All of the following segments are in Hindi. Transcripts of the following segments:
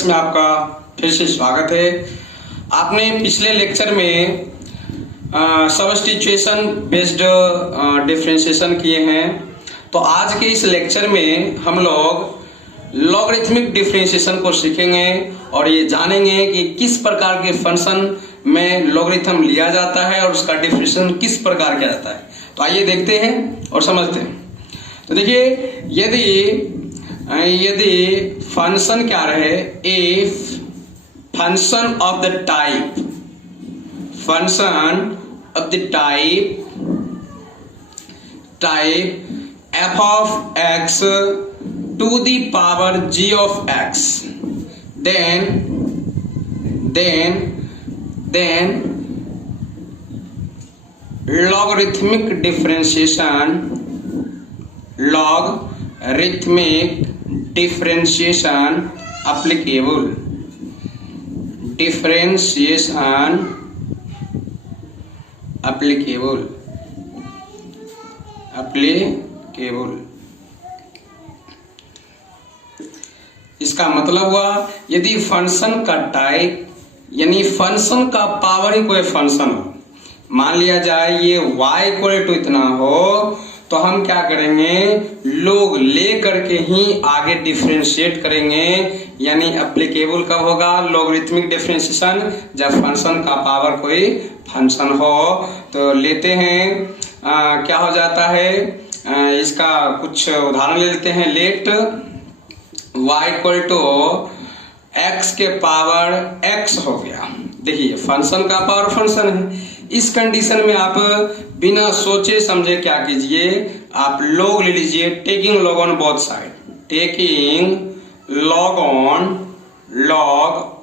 लेक्चर्स में आपका फिर से स्वागत है। आपने पिछले लेक्चर में सब्स्टिट्यूशन बेस्ड डिफरेंशिएशन किए हैं, तो आज के इस लेक्चर में हम लोग लॉगरिथमिक डिफरेंशिएशन को सीखेंगे और ये जानेंगे कि किस प्रकार के फंक्शन में लॉगरिथम लिया जाता है और उसका डिफरेंशिएशन किस प्रकार किया जाता है। तो आइए देखते हैं और समझते हैं। तो देखिए, यदि फंक्शन क्या रहे, a function of the type f of x to the power g of x, then logarithmic differentiation applicable, इसका मतलब हुआ यदि फंक्शन का टाइप यानी फंक्शन का पावर ही कोई फंक्शन हो, मान लिया जाए ये y इक्वल टू इतना हो, तो हम क्या करेंगे, लोग ले करके ही आगे डिफरेंशिएट करेंगे। यानी एप्लीकेबल कब होगा लॉगरिथमिक डिफरेंशिएशन, जब फंक्शन का पावर कोई फंक्शन हो। तो लेते हैं क्या हो जाता है, इसका कुछ उदाहरण ले लेते हैं। Let y equal to x के पावर x हो गया। देखिए फंक्शन का पावर फंक्शन है। इस कंडीशन में आप बिना सोचे समझे क्या कीजिए, आप लॉग ले लीजिए, taking log on both side, log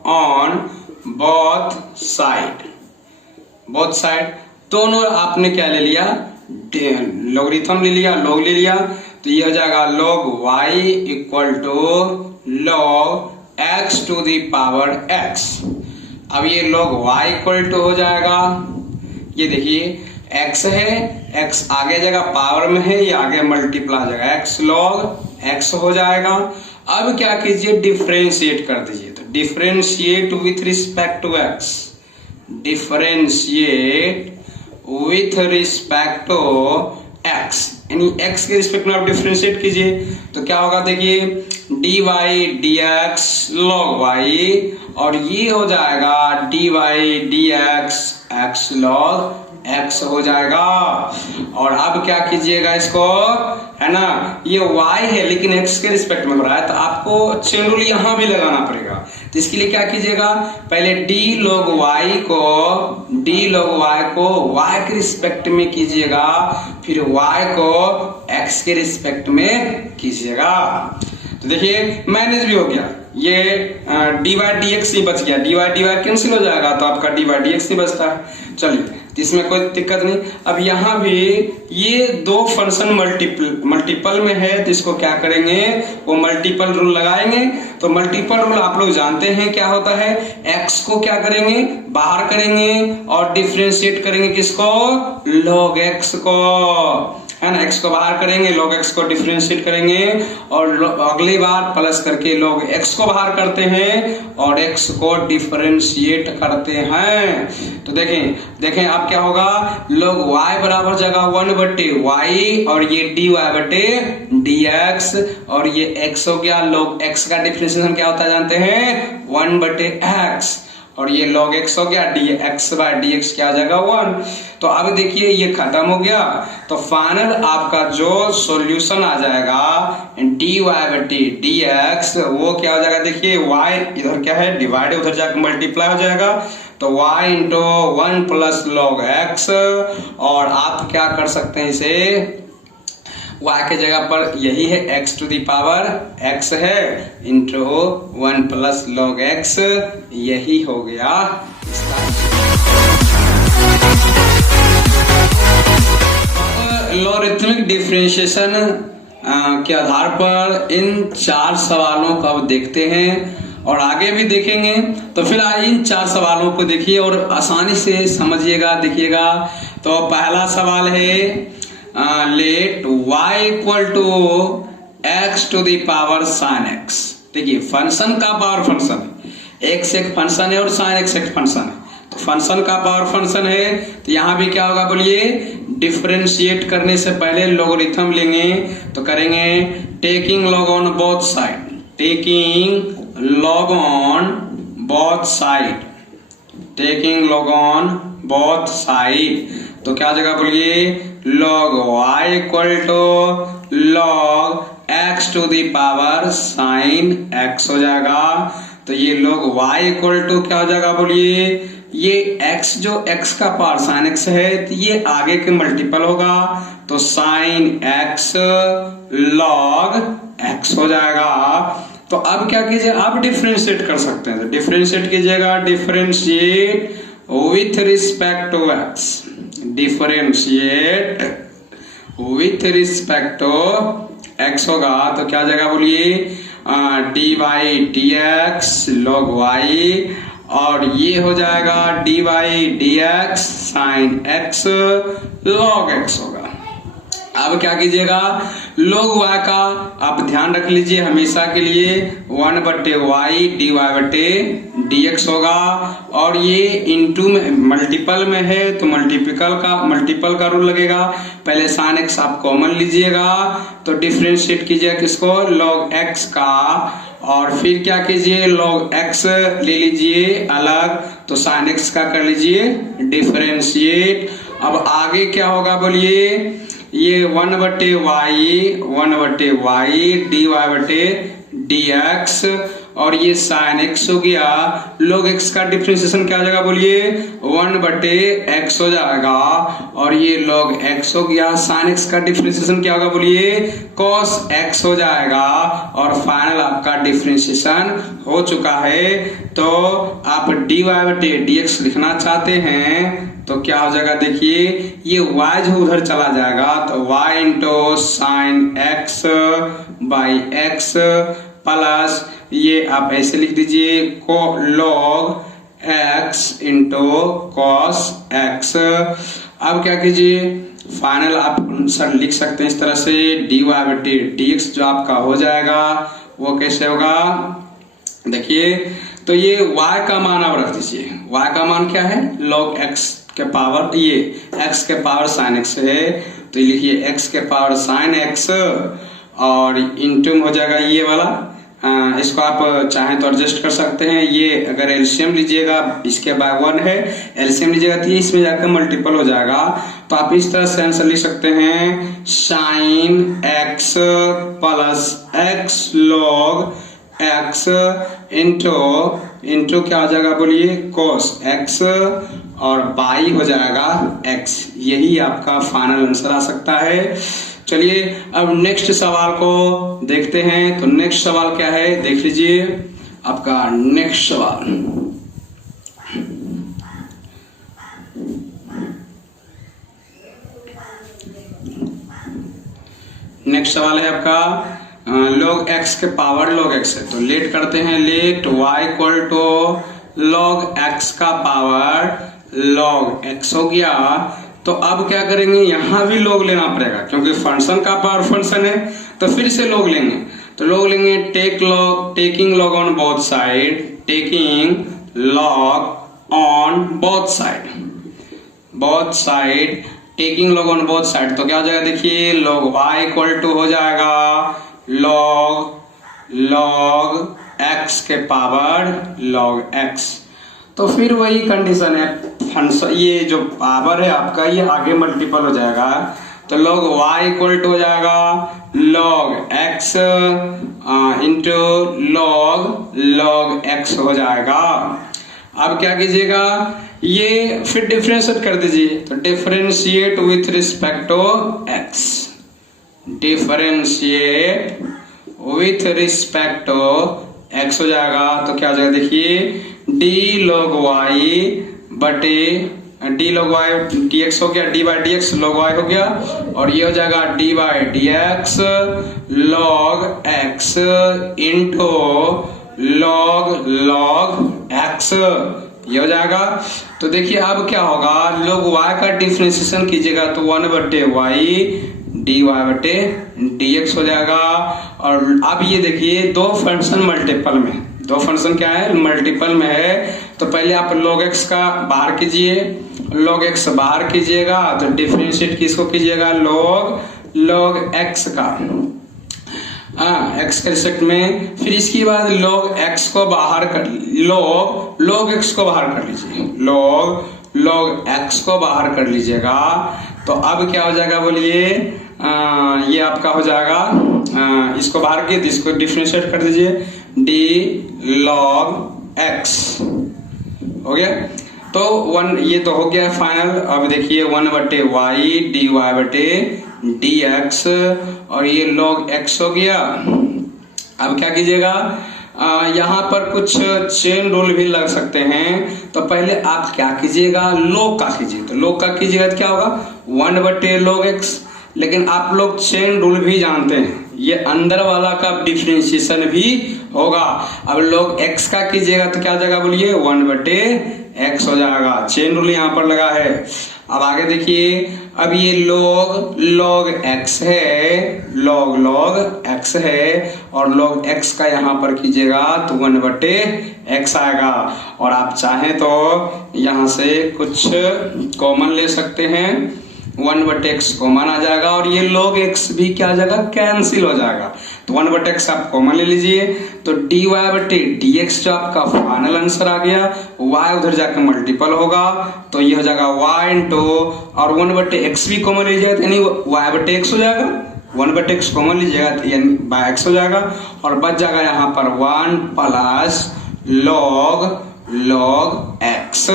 on both side दोनों आपने क्या ले लिया, लॉगरिथम ले लिया, लॉग ले लिया। तो ये हो जाएगा log y equal to log x to the power x। अब ये लॉग y इक्वल टू हो जाएगा, ये देखिए x है, x आगे जगह पावर में है, ये आगे मल्टीप्लाई हो जाएगा, x लॉग x हो जाएगा। अब क्या कीजिए, डिफरेंशिएट कर दीजिए। तो differentiate with respect to x, यानी x के रिस्पेक्ट में आप डिफरेंशिएट कीजिए। तो क्या होगा, देखिए dy dx log y, और ये हो जाएगा dy dx x log x हो जाएगा। और अब क्या कीजिएगा, इसको है ना, ये y है लेकिन x के रिस्पेक्ट में हो रहा है, तो आपको चेन रूल यहां भी लगाना पड़ेगा। तो इसके लिए क्या कीजिएगा, पहले d log y को y के रिस्पेक्ट में कीजिएगा, फिर y को x के रिस्पेक्ट में कीजिएगा। तो देखिए मैनेज भी हो गया, ये dy dx ही बच गया, dy कैंसिल हो जाएगा, तो आपका dy dx नहीं बचता है। चलिए इसमें कोई दिक्कत नहीं। अब यहाँ भी ये दो फंक्शन मल्टीपल में है, तो इसको क्या करेंगे, वो मल्टीपल रूल लगाएंगे। तो मल्टीपल रूल आप लोग जानते हैं क्या होता है, x को क्या करेंगे, बाहर करेंगे और डिफरेंशिएट करेंगे किसको, log x को, है ना, x को बाहर करेंगे, log x को डिफरेंशिएट करेंगे, और अगली बार प्लस करके log x को बाहर करते हैं और x को डिफरेंशिएट करते हैं। तो देखें अब क्या होगा, log y बराबर जगह 1/y और ये dy बटे dx, और ये x हो गया, log x का डिफरेंशिएशन क्या होता है जानते हैं, 1/x, और ये log x हो गया, dx बाय dx क्या आ जाएगा 1। तो अब देखिए ये खत्म हो गया। तो फाइनल आपका जो सॉल्यूशन आ जाएगा dy बटे dx, वो क्या हो जाएगा, देखिए y इधर क्या है, डिवाइड, उधर जाकर मल्टीप्लाई हो जाएगा, तो y into 1 plus log x, और आप क्या कर सकते हैं, इसे y के जगह पर यही है x to the power x है, इंटू 1 प्लस log x, यही हो गया लॉगरिथमिक डिफरेंशिएशन के आधार पर इन 4 सवालों को अब देखते हैं और आगे भी देखेंगे। तो फिलहाल इन 4 सवालों को देखिए और आसानी से समझिएगा, देखिएगा। तो पहला सवाल है, let y equal to x to the power sin x। देखिए फंक्शन का पावर फंक्शन, एक्स एक फंक्शन है और साइन एक्स एक फंक्शन है, तो फंक्शन का पावर फंक्शन है, तो यहाँ भी क्या होगा बोलिए, डिफरेंशिएट करने से पहले लॉगरिथम लेंगे, तो करेंगे taking log on both side, taking log on both side, taking log on both side, तो क्या जगह बोलिए, log y equal to log x to the power sin x हो जाएगा। तो ये log y इक्वल टू क्या हो जाएगा बोलिए, ये x जो x का पावर sin x है, तो ये आगे के मल्टीपल होगा, तो sin x log x हो जाएगा। तो अब क्या कीजिए, आप डिफरेंशिएट कर सकते हैं, तो डिफरेंशिएट कीजिएगा, differentiate with respect to x, differentiate with respect to x होगा, तो क्या जगह बोलिए, dy dx log y, और ये हो जाएगा dy dx sin x log x होगा। अब क्या कीजिएगा, log y का आप ध्यान रख लीजिए हमेशा के लिए 1/y dy बटे dx होगा, और ये इनटू में मल्टीपल में है तो मल्टीपल का रूल लगेगा। पहले sin x आप कॉमन लीजिएगा, तो डिफरेंशिएट कीजिएगा किसको, log x का, और फिर क्या कीजिए, log x ले लीजिए अलग, तो sin x का कर लीजिए डिफरेंशिएट। अब आगे क्या होगा बोलिए, ये 1/y dy बटे dx, और ये sin x हो गया, log x का डिफरेंशिएशन क्या हो जाएगा बोलिए, 1/x हो जाएगा, और ये log x हो गया, sin x का डिफरेंशिएशन क्या होगा बोलिए, cos x हो जाएगा, और फाइनल आपका डिफरेंशिएशन हो चुका है। तो आप dy बटे dx लिखना चाहते हैं, तो क्या हो जाएगा देखिए, ये y जो उधर चला जाएगा, तो y into sine x by x plus ये आप ऐसे लिख दीजिए को log x into cos x। अब क्या कीजिए, फाइनल आप आंसर लिख सकते हैं इस तरह से, dy बटे dx जो आपका हो जाएगा वो कैसे होगा, देखिए, तो ये y का मान आप रख दीजिए, y का मान क्या है, log x के पावर, ये x के पावर sin x है, तो लिखिए x के पावर sin x, और इंटू हो जाएगा ये वाला, इसको आप चाहें तो एडजस्ट कर सकते हैं, ये अगर एलसीएम लीजिएगा इसके बाय 1 है, एलसीएम लीजिएगा तो ये इसमें जाकर मल्टीपल हो जाएगा, तो आप इस तरह से आंसर लिख सकते हैं, sin x plus x log x into क्या हो जाएगा बोलिए, cos x, और बाई हो जाएगा x। यही आपका फाइनल आंसर आ सकता है। चलिए अब नेक्स्ट सवाल को देखते हैं। तो नेक्स्ट सवाल क्या है देख लीजिए, आपका नेक्स्ट सवाल, नेक्स्ट सवाल है आपका log x के पावर log x है, तो लेट करते हैं, let y equal to log x का पावर log x हो गया। तो अब क्या करेंगे, यहां भी log लेना पड़ेगा क्योंकि फंक्शन का पावर फंक्शन है, तो फिर से log लेंगे, तो log लेंगे taking log on both side, taking log on both side, taking log on both side, तो क्या हो जाएगा देखिए, log y इक्वल टू हो जाएगा log x के पावर log x। तो फिर वही कंडीशन है, फंक्शन ये जो पावर है आपका ये आगे मल्टीपल हो जाएगा, तो log y इक्वल टू हो जाएगा log x into log x हो जाएगा। अब क्या कीजिएगा, ये फिर डिफरेंशिएट कर दीजिए, तो differentiate with respect to x, differentiate with respect to x हो जाएगा। तो क्या हो जाएगा देखिए, d log y बटे d log y dx हो गया, d by dx log y हो गया, और ये हो जाएगा d by dx log x into log x, ये हो जाएगा। तो देखिए अब क्या होगा, log y का डिफरेंशिएशन कीजिएगा तो 1/y dy बटे dx हो जाएगा। और अब ये देखिए दो फंक्शन मल्टीपल में, दो फंक्शन क्या है, मल्टीपल में है। तो पहले आप log x का बाहर कीजिए, log x बाहर कीजिएगा तो डिफरेंशिएट किसको कीजिएगा, log x का, x के रिस्पेक्ट में। फिर इसके बाद log x को बाहर कर, log x को बाहर कर लीजिए, log x को बाहर कर लीजिएगा। तो अब क्या हो जाएगा बोलिए, ये आपका हो जाएगा, इसको बाहर किए तो इसको डिफरेंशिएट कर दीजिए, d log x हो गया। तो 1 ये तो हो गया फाइनल। अब देखिए 1/y dy बटे dx और ये log x हो गया। अब क्या कीजिएगा, यहाँ पर कुछ चेन रूल भी लग सकते हैं। तो पहले आप क्या कीजिएगा, log का कीजिए। तो log का कीजिएगा तो क्या होगा, 1/log x। लेकिन आप लोग चेन रूल भी जानते हैं, ये अंदर वाला का डिफरेंशिएशन भी होगा। अब log x का कीजिएगा तो क्या हो जाएगा बोलिए, 1/x हो जाएगा। चेन रूल यहाँ पर लगा है। अब आगे देखिए, अब ये log x है, log x है और log x का यहाँ पर कीजिएगा तो 1/x आएगा। और आप चाहें तो यहाँ से कुछ कॉमन ले सकते हैं, 1/x कॉमन आ जाएगा और ये log x भी क्या आ जाएगा, कैंसिल हो जाएगा। तो 1/x आप कॉमन ले लीजिए। तो dy बटे dx जो आपका फाइनल आंसर आ गया, y उधर जाकर मल्टीपल होगा तो ये हो जाएगा y इंटू, और 1/x भी कॉमन लीजिएगा यानी y/x हो जाएगा, 1/x कॉमन लीजिएगा यानी बाय x हो जाएगा और बच जाएगा यहाँ पर 1 प्लस log x।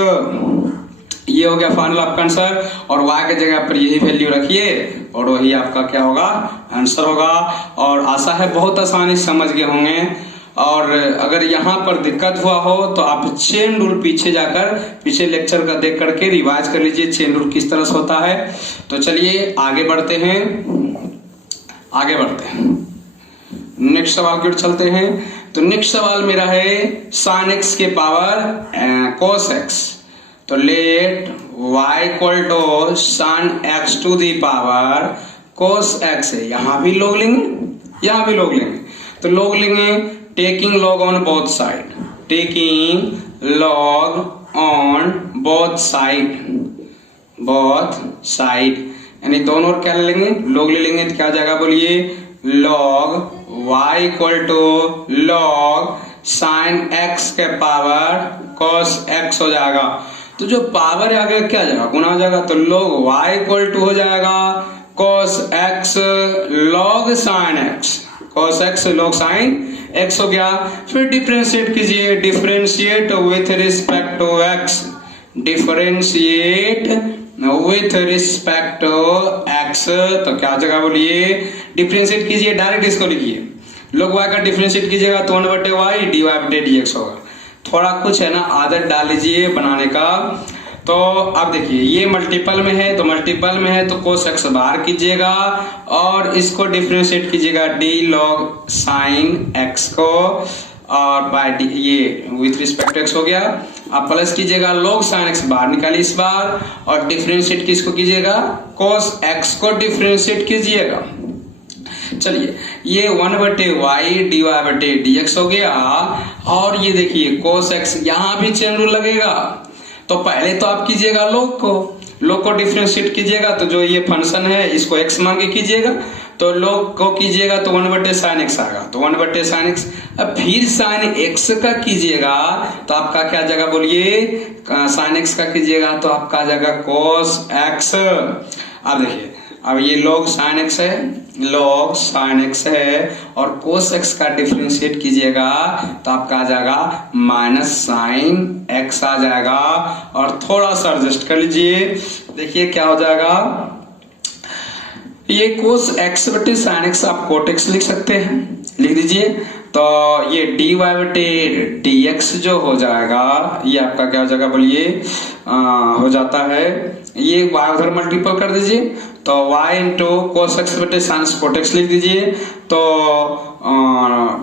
ये हो गया फाइनल आपका आंसर। और y के जगह पर यही वैल्यू रखिए और वही आपका क्या होगा, आंसर होगा। और आशा है बहुत आसानी समझ गए होंगे। और अगर यहाँ पर दिक्कत हुआ हो तो आप चेन रूल पीछे जाकर पीछे लेक्चर का देख करके रिवाइज कर लीजिए, चेन रूल किस तरह से होता है। तो चलिए आगे बढ़ते हैं, नेक्स्ट सवाल की ओर चलते हैं। तो नेक्स्ट सवाल मेरा है sin x के पावर cos x। तो let y equal to sin x to the power cos x है। यहाँ भी log लेंगे, यहाँ भी log लेंगे। तो log लेंगे taking log on both side, taking log on both side यानी दोनों क्या ले लेंगे, log ले लेंगे तो क्या हो जाएगा बोलिए, log y equal to log sin x के पावर cos x हो जाएगा। तो जो पावर आगे क्या आ जाएगा, गुना हो जाएगा। तो log y इक्वल टू हो जाएगा cos x log sin x, cos x log sin x हो गया। फिर डिफरेंशिएट कीजिए, differentiate with respect to x, differentiate with respect to x। तो क्या जगह बोलिए, डिफरेंशिएट कीजिए, डायरेक्ट इसको लिखिए, log y का डिफरेंशिएट कीजिएगा तो 1/y dy बटे dx होगा। थोड़ा कुछ है ना आदत डाल लीजिए बनाने का। तो अब देखिए ये मल्टीपल में है, तो मल्टीपल में है तो cos x बाहर कीजिएगा और इसको डिफरेंशिएट कीजिएगा d log sin x को, और बाय ये विथ रिस्पेक्ट x हो गया। आप प्लस कीजिएगा log sin x बाहर निकालिए इस बार और डिफरेंशिएट किसको कीजिएगा, cos x को डिफरेंशिएट कीजिएगा। चलिए ये 1/y dy बटे dx हो गया। और ये देखिए cos x, यहाँ भी चेन रूल लगेगा। तो पहले तो आप कीजिएगा log को डिफरेंशिएट कीजिएगा। तो जो ये फंक्शन है इसको x मान के कीजिएगा, तो log को कीजिएगा तो 1/sin x आएगा, तो 1/sin x। अब फिर sin x का कीजिएगा तो आपका क्या जगह बोलिए, sin x का कीजिएगा तो आपका जगह cos x। अब देखिए अब ये log sin x है, log sin x है और cos x का डिफरेंशिएट कीजिएगा तो आपका आ जाएगा माइनस sin x आ जाएगा। और थोड़ा सा एडजस्ट कर लीजिए, देखिए क्या हो जाएगा, ये cos x बटे sin x आप cot x लिख सकते हैं, लिख दीजिए। तो ये dy बटे dx जो हो जाएगा ये आपका क्या हो जाएगा बोलिए, हो जाता है ये y उधर मल्टीपल कर दीजिए तो y इंटू cos x बटे sin cot x लिख दीजिए। तो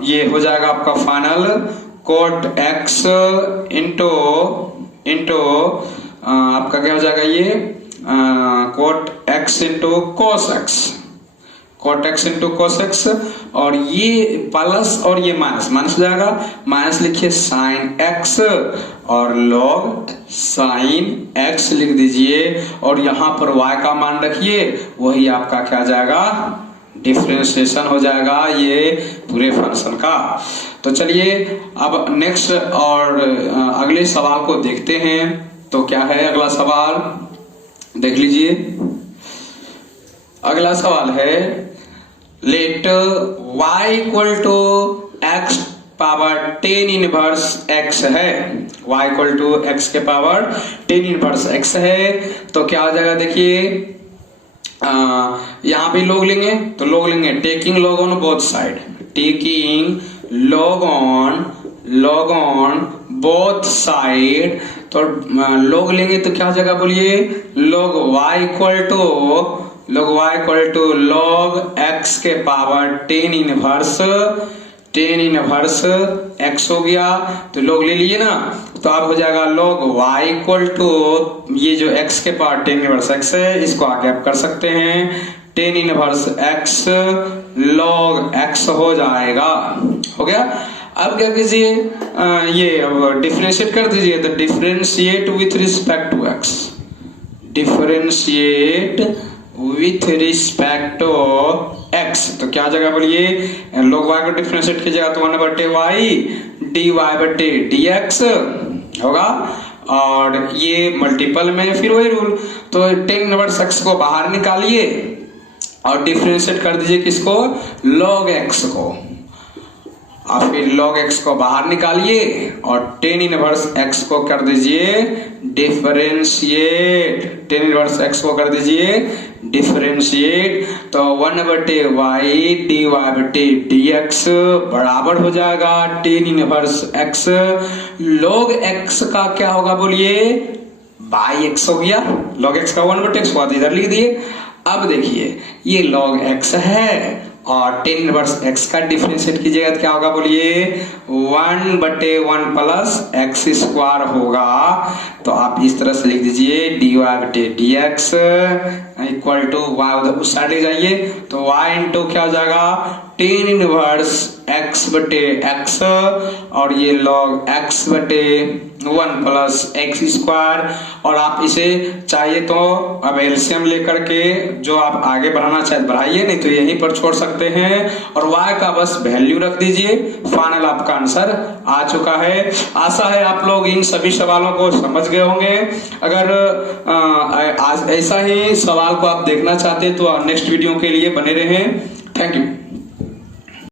ये हो जाएगा आपका फाइनल cot x इंटू आपका क्या हो जाएगा, ये cot x into cos x, cot x into cos x, और ये प्लस और ये माइनस, माइनस हो जाएगा, माइनस लिखिए sin x और log sin x लिख दीजिए, और यहाँ पर y का मान रखिए, वही आपका क्या जाएगा, डिफरेंशिएशन हो जाएगा ये पूरे फंक्शन का। तो चलिए अब नेक्स्ट और अगले सवाल को देखते हैं। तो क्या है अगला सवाल, देख लीजिए। अगला सवाल है let y equal to x power 10 inverse x है, y इक्वल टू x के पावर 10 इनवर्स x है। तो क्या हो जाएगा, देखिए यहाँ भी लोग लेंगे, तो लोग लेंगे taking log on both side, taking log on both side. तो लोग लेंगे तो क्या हो जाएगा, बोलिए log y equal to log x के पावर 10 इनवर्स x हो गया। तो लोग ले लिए ना, तो अब हो जाएगा log y इक्वल टू ये जो x के पावर 10 इनवर्स x है, इसको आगे आप कर सकते हैं 10 इनवर्स x log x हो जाएगा। हो गया। अब क्या कीजिए, ये अब डिफरेंशिएट कर दीजिए, तो differentiate with respect to x, differentiate with respect to x। तो क्या जगह बोलिए, log y को डिफरेंशिएट कीजिएगा तो 1/y dy बटे dx होगा, और ये मल्टीपल में फिर वही रूल, तो 10 इनवर्स x को बाहर निकालिए और डिफरेंशिएट कर दीजिए किसको, log x को, और फिर log x को बाहर निकालिए और 10 इनवर्स x को कर दीजिए डिफरेंशिएट, 10 इनवर्स x को कर दीजिए डिफरेंशिएट। तो 1/y dy बटे dx बराबर हो जाएगा 10 इनवर्स x log x का क्या होगा, बोलिए बाई x हो गया, log x का 1/x को इधर लिख दिए। अब देखिए ये log x है और 10 इनवर्स x का डिफरेंशिएट कीजिएगा तो क्या होगा, बोलिए 1/1 प्लस x स्क्वायर होगा। तो आप इस तरह से लिख दीजिए dy बटे dx इक्वल टू y, उस साइड ले जाइए तो y इंटू क्या हो जाएगा 10 इनवर्स x बटे x, और ये log x बटे 1 प्लस x स्क्वायर। और आप इसे चाहिए तो अब एलसीएम लेकर के जो आप आगे बढ़ाना चाहे बढ़ाइए, नहीं तो यहीं पर छोड़ सकते हैं, और y का बस वैल्यू रख दीजिए, फाइनल आपका आंसर आ चुका है। आशा है आप लोग इन सभी सवालों को समझ गए होंगे। अगर ऐसा ही सवाल को आप देखना चाहते हैं तो नेक्स्ट वीडियो के लिए बने रहें। Thank you.